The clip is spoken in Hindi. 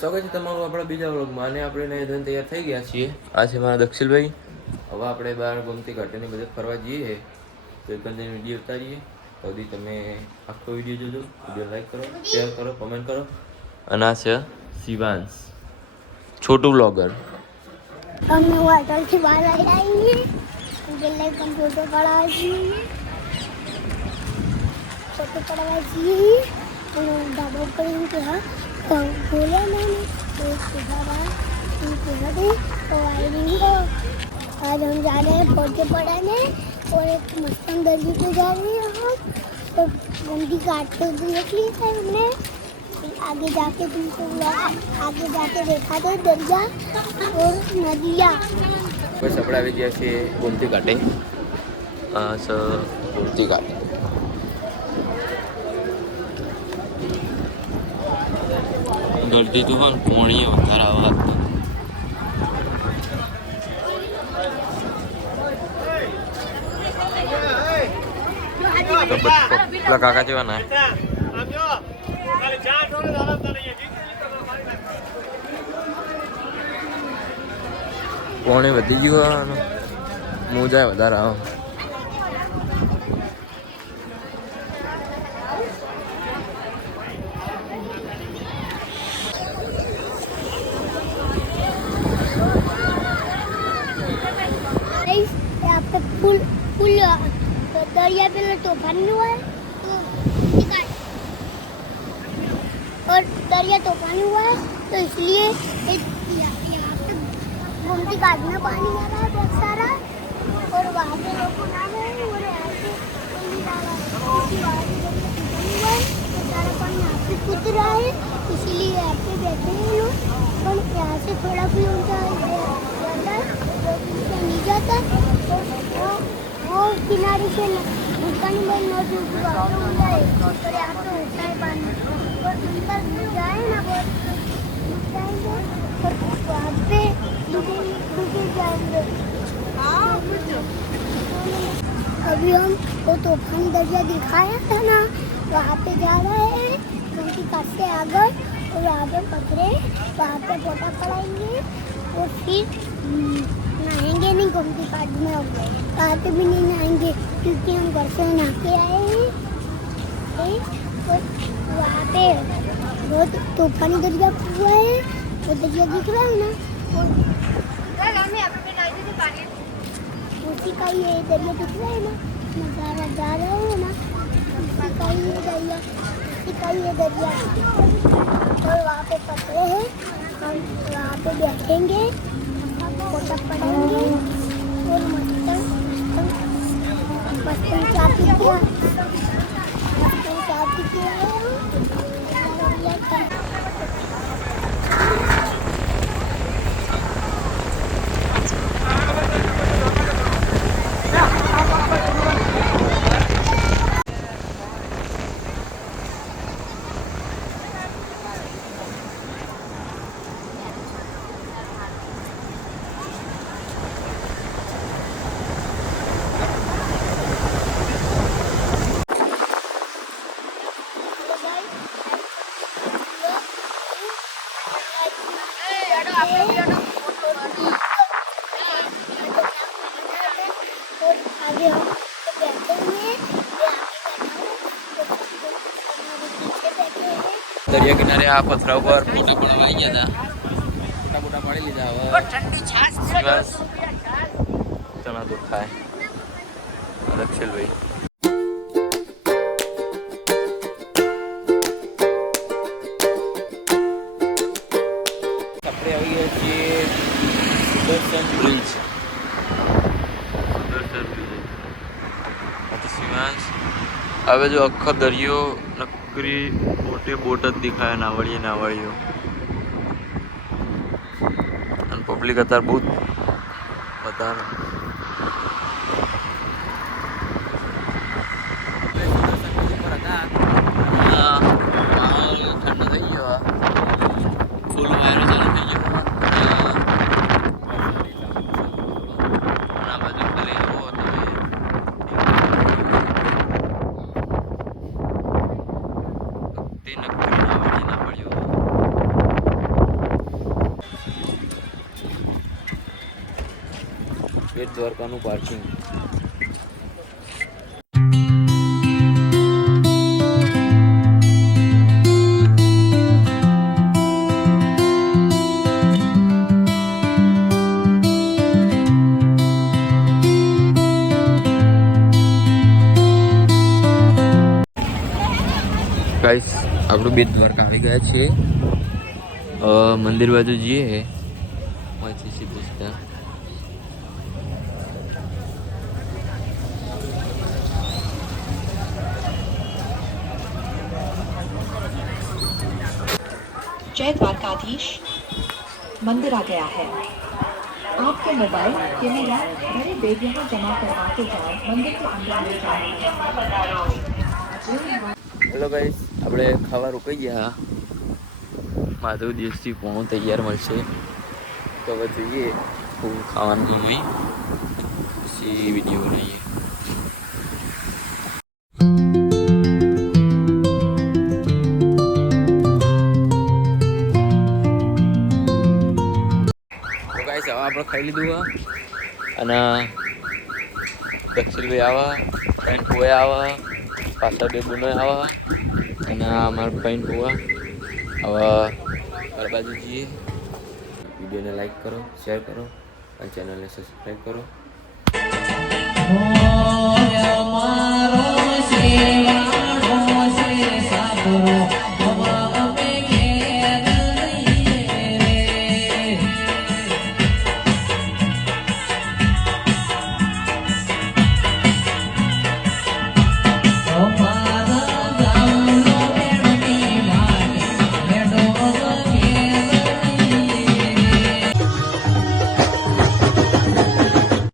સ્વાગત છે તમારું આપણા બીજા વ્લોગમાં. અને આપણે નહીં ધોઈને તૈયાર થઈ ગયા છીએ. આ છે મારા દક્ષિલભાઈ. હવે આપણે બહાર ગોમતી ઘાટની બધે ફરવા જઈએ તો એકંદર વિડીયો ઉતારીએ. તો બી તમે આખો વિડીયો જોજો, વિડીયો લાઈક કરો, શેર કરો, કમેન્ટ કરો. અને આ છે શિવાંશ, છોટું બ્લોગર. અમે હોટલથી બહાર આવ્યા છીએ, ગેલાઈ પણ ફોટો પડાવવા છીએ, અને ધાબા ઉપર એમ કે હા बोला मैंने तो वायरिंग को आज हम जा रहे हैं फोटो पढ़ाने और एक मस्तंग दर्जी पे जा रहे हैं हम। तो गंदी काट तो देख ली है हमने, आगे जाके तुमको आगे जाके देखा तो दरिया और नदिया। बस આપણે આવી ગયા છીએ ગોમતી ઘાટે. આ છે ગોમતી ઘાટ. ગરદી તો પણ પોણીએ વધારે આવા પેલા કાકા જેવા ના પોણી વધી ગયું, મોજા વધારે આવે. पुल पुल दरिया पे तूफान हुआ है और दरिया तूफान हुआ है तो इसलिए यहाँ पे गोमती घाट में पानी आ रहा है बहुत सारा, और वहाँ पे लोग को ना गए और यहाँ पे सारा पानी यहाँ पे कूद रहा है, इसीलिए यहाँ पे बैठे हैं लोग. और यहाँ से थोड़ा भी ऊंचा जाता है तो नहीं जाता, वो किनारे से भूटानी में नोट है और यहाँ पे होता है पानी, और अंदर जाए ना बहुत जाएंगे और वहाँ पे डूबे जाएंगे. अभी हम वो तूफान दरिया दिखाया था ना, वहाँ पे जा रहे हैं उनकी काट से आ गए और वहाँ पे पकड़े, वहाँ पे फोटा पड़ाएंगे और फिर नहाएंगे नहीं गोमती घाट में. हम वहाँ पे भी नहीं नहाएंगे क्योंकि हम घर से नहा के आए हैं. और वहाँ पे बहुत तूफानी दरिया हुआ है, वो दरिया दिख रहा है ना, उसी का ये दरिया दिख रहा है ना, नज़ारा जा रहा है ना, उसी का ये दरिया, उसी का ये दरिया. और वहाँ पे पकड़े हैं, हम वहाँ पे बैठेंगे, फोटा पड़ेंगे और मस्तंग चाय पी के आए हैं. દરિયા કિનારે આ પથરા ઉપર ફોટા પડવા આવી ગયા હતા. ફોટા પાડી લીધા. હવે શિવાંશ ચણા દૂધ ખાય. દક્ષિલભાઈ આપણે આવી ગયા છીએ સુદર્શન બ્રિજ. શિવાંશ હવે જો આખો દરિયો નકરી મોટી બોટ જ દેખાય, નાવડીઓ અને પબ્લિક અત્યારે બહુ વધારે. ઠંડો થઈ ગયો, ફૂલ વાયરો ચાલુ થઈ ગયો. આ બાજુ ખાલી જુઓ તમે, નકરી નાવડી ના પડ્યો. બેટ દ્વારકાનું પાર્કિંગ. ગાઈસ આપણું બેટ દ્વારકા આવી ગયા છીએ. મંદિર બાજુ જઈએ અહીંથી સીધું સીધા. जय द्वारकाधीश मंदिर आ गया है. आपके मोबाइल कैमरा बड़े बैग यहाँ जमा करवा के जाए मंदिर के अंदर ले जाए. હેલો ગાઈસ, આપણે ખાવા રોકાઈ ગયા. માધવ દિવસથી પોણું તૈયાર મળશે તો હવે જોઈએ ખૂબ ખાવાનું હોય પછી વિડીયો બનાવીએ. તો ગાઈસ હવે આપણે ખાઈ લીધું અને દક્ષિણભાઈ આવા, ફ્રેન્ડ પોએ આવા, પાછળ બે બુનો આવા અને અમારા ફ્રેન્ડ પોવા. હવે ઘર બાજુ જઈએ. વિડીયોને લાઈક કરો, શેર કરો અને ચેનલને સબસ્ક્રાઈબ કરો.